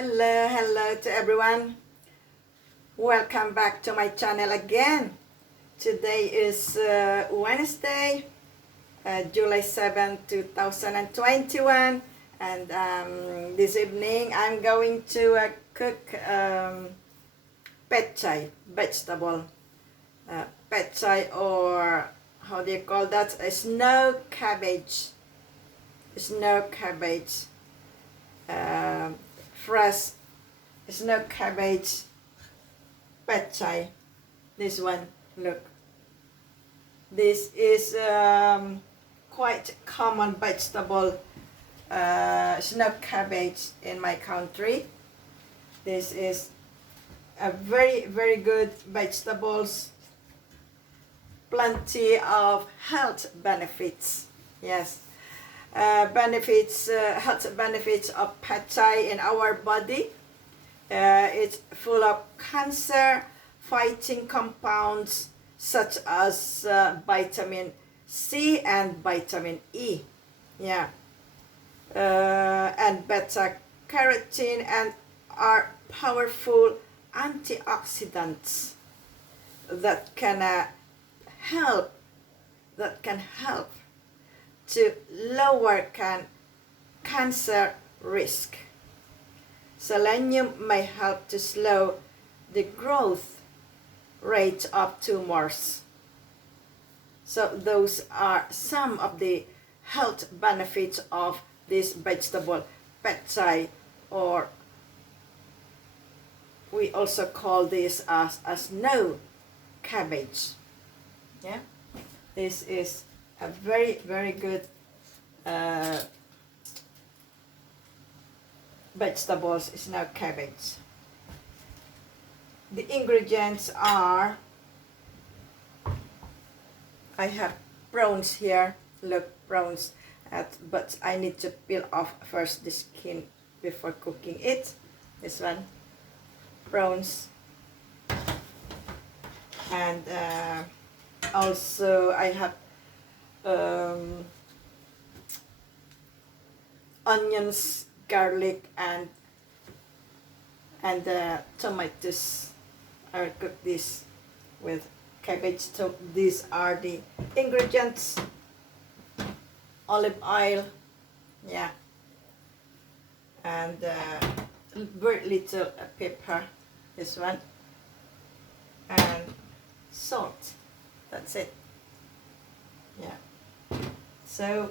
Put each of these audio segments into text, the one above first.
Hello to everyone. Welcome back to my channel again. Today is Wednesday, July 7, 2021, and this evening I'm going to cook Pechay vegetable. Pechay, or how do you call that? A snow cabbage. Snow cabbage. Fresh snow cabbage Pechay. This one, look. This is quite common vegetable, snow cabbage in my country. This is a very good vegetables. Plenty of health benefits. Yes. Health benefits of Pechay in our body. It's full of cancer-fighting compounds such as vitamin C and vitamin E. Yeah, and beta carotene, and are powerful antioxidants that can help to lower cancer risk. Selenium may help to slow the growth rate of tumors. So those are some of the health benefits of this vegetable Pechay, or we also call this as a snow cabbage. Yeah, this is a very good vegetables, snow cabbage. The ingredients are, I have prawns here. Look, prawns, but I need to peel off first the skin before cooking it. This one, prawns, and also I have onions, garlic, and tomatoes. I will cook this with cabbage. So these are the ingredients. Olive oil, yeah, and very little pepper. This one, and salt. That's it. Yeah. So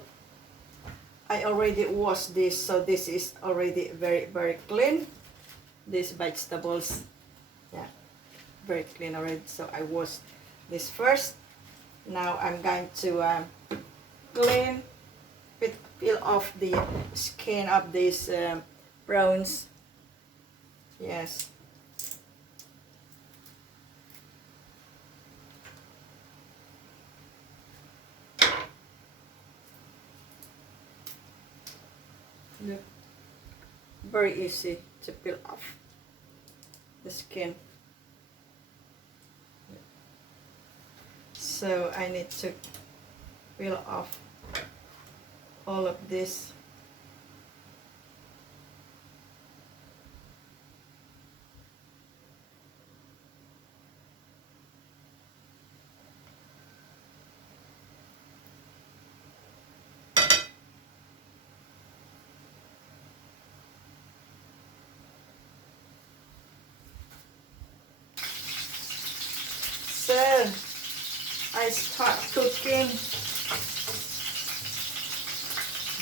I already washed this, so this is already very clean. These vegetables, yeah, very clean already. So I washed this first. Now I'm going to peel off the skin of these prawns. Yes. Look, very easy to peel off the skin. So I need to peel off all of this. So I start cooking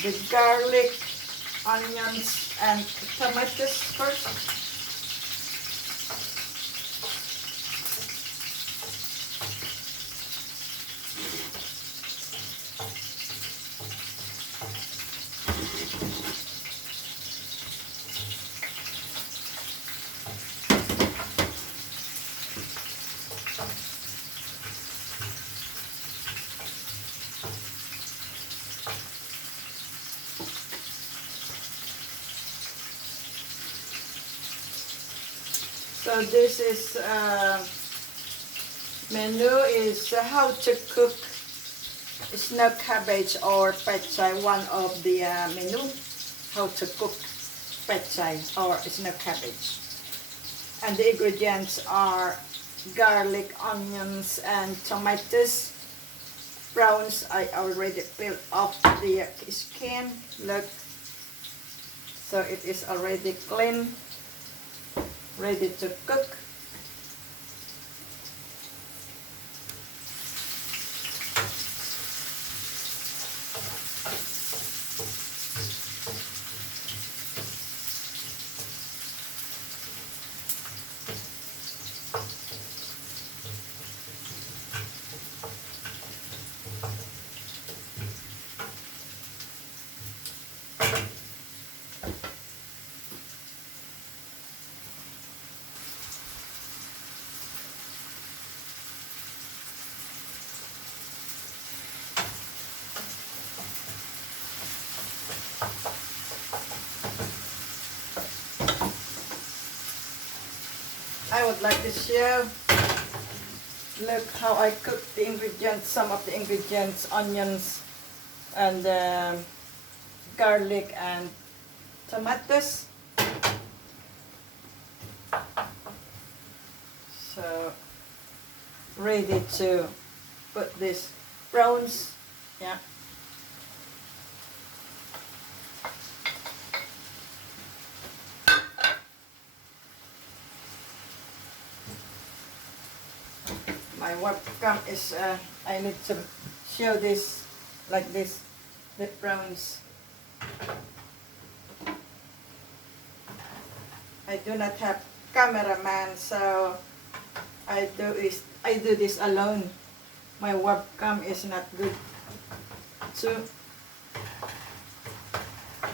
the garlic, onions, and tomatoes first. So this is menu is how to cook snow cabbage or Pechay, one of the menu how to cook. Pechay or snow cabbage. And the ingredients are garlic, onions, and tomatoes. Prawns, I already peeled off the skin. Look, so it is already clean, ready to cook. I would like to show, look how I cook the ingredients, some of the ingredients, onions and garlic and tomatoes. So ready to put these prawns, yeah. My webcam is, I need to show this like this, the prawns. I do not have cameraman, so I do this alone. My webcam is not good too,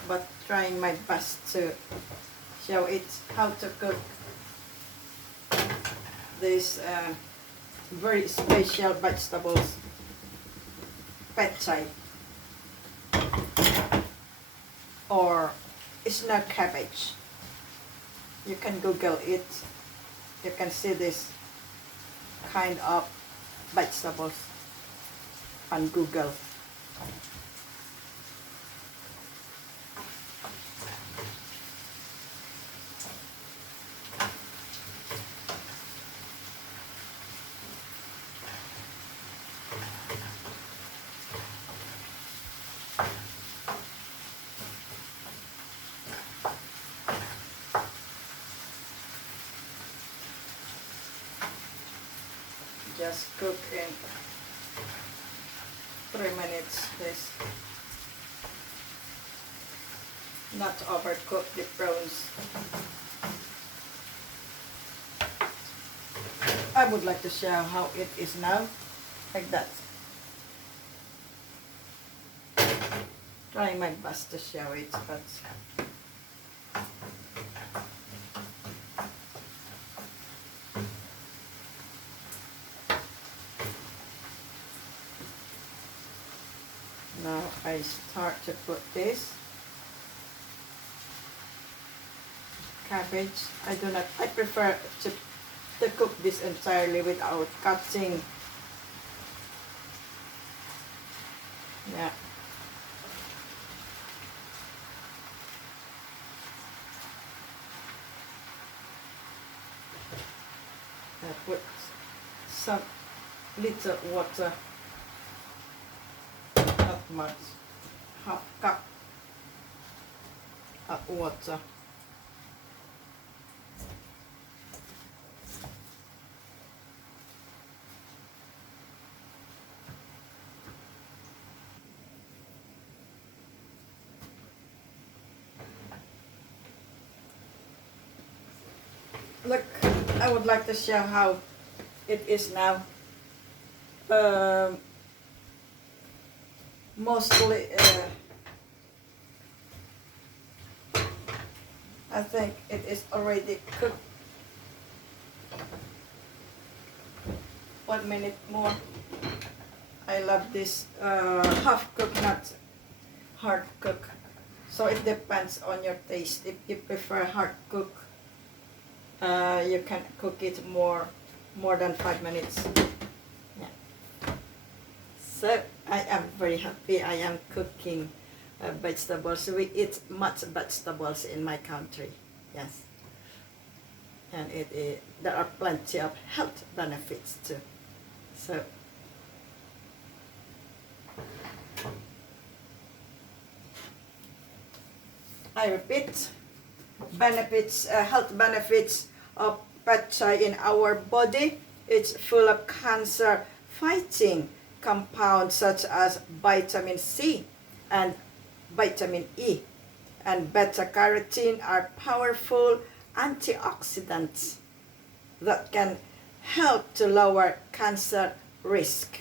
but trying my best to show it how to cook this very special vegetables, Pechay or snow cabbage. You can Google it. You can see this kind of vegetables on Google. Just cook in 3 minutes, please. Not overcook the prawns. I would like to show how it is now, like that. Trying my best to show it, but now I start to put this cabbage. I prefer to cook this entirely without cutting. Yeah. I put some little water. Not much, half cup of water. Look, I would like to show how it is now. Mostly, I think it is already cooked. 1 minute more. I love this half cook, not hard cook. So it depends on your taste. If you prefer hard cook, you can cook it more than 5 minutes. Yeah. So I am very happy. I am cooking vegetables. We eat much vegetables in my country, yes. And there are plenty of health benefits too. So I repeat, benefits, health benefits of Pechay in our body. It's full of cancer fighting compounds such as vitamin C and vitamin E, and beta carotene are powerful antioxidants that can help to lower cancer risk.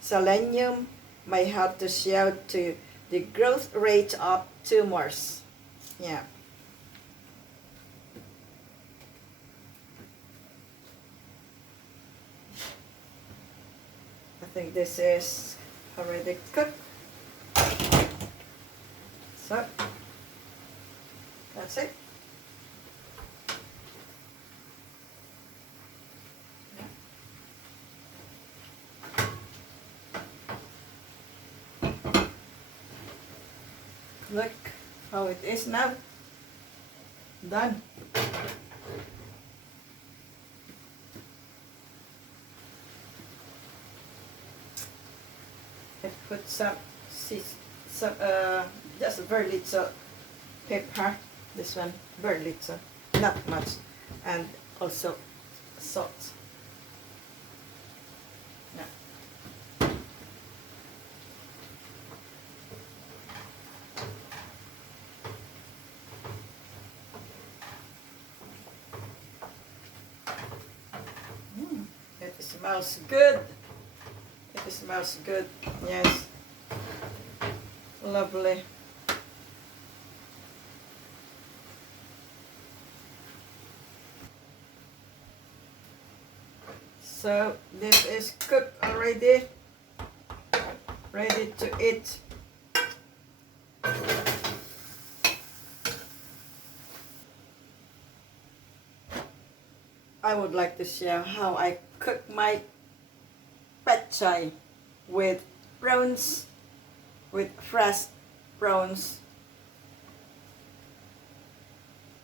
Selenium may help to slow to the growth rate of tumors. Yeah. I think this is already cooked. So that's it. Look how it is now. Done. I put some just very little pepper. This one very little, not much, and also salt. Yeah. It smells good. It smells good. Yes. Lovely. So this is cooked already, ready to eat. I would like to share how I cook my pechay with prawns, with fresh prawns.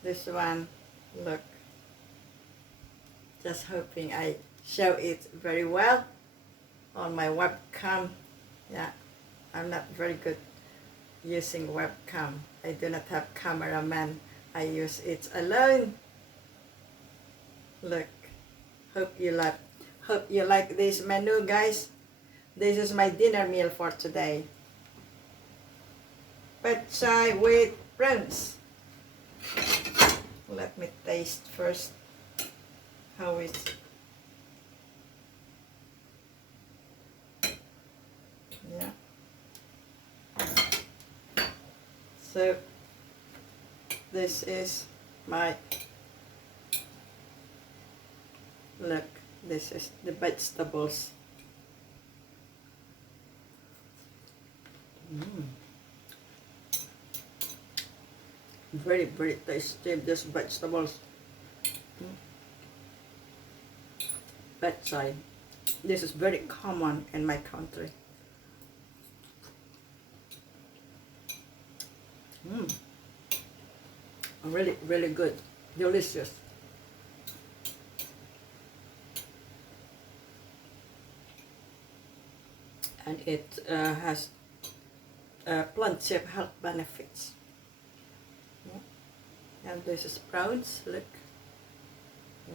This one, look. Just hoping I show it very well on my webcam. Yeah, I'm not very good using webcam. I do not have cameraman. I use it alone. Look, hope you like this menu, guys. This is my dinner meal for today. Pechay with prawns. Let me taste first how it's. Yeah. So this is my, look, this is the vegetables. Very, very tasty, these vegetables. Pechay. This is very common in my country. Really, really good. Delicious. And it has plenty of health benefits. Yeah. And this is prawns, look. Yeah.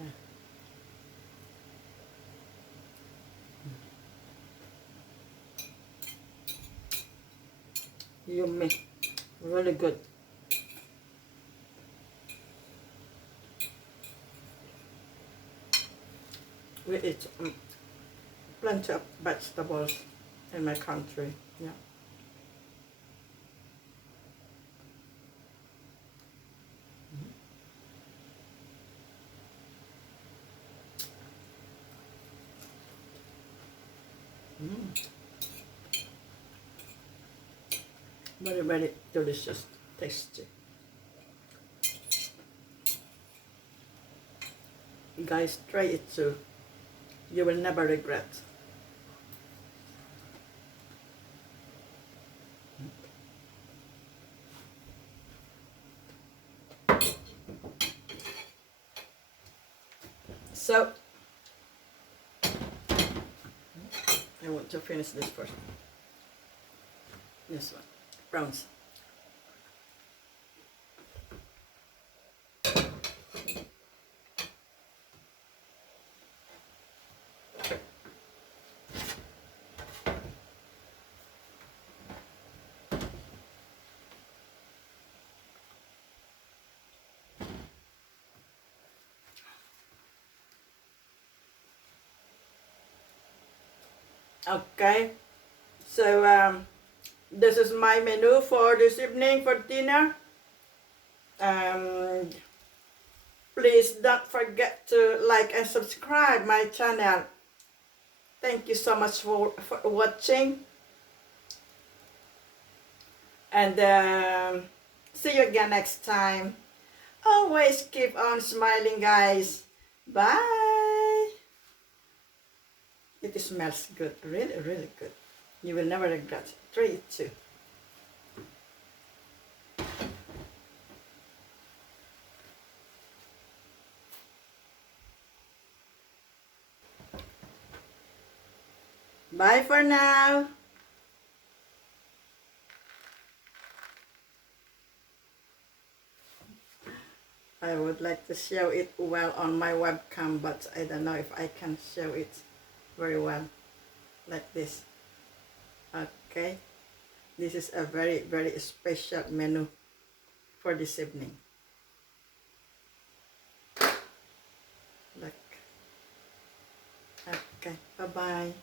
Yummy. Really good. We eat plenty of vegetables in my country. Yeah. Very, very delicious, tasty. Guys, try it too. You will never regret. So I want to finish this first. This one, prawns. Okay, so this is my menu for this evening for dinner. Please don't forget to like and subscribe my channel. Thank you so much for watching. And see you again next time. Always keep on smiling, guys. Bye. It smells good. Really, really good. You will never regret it. Try it too. Bye for now. I would like to show it well on my webcam, but I don't know if I can show it very well like this. Okay, this is a very, very special menu for this evening. Look. Okay, bye-bye.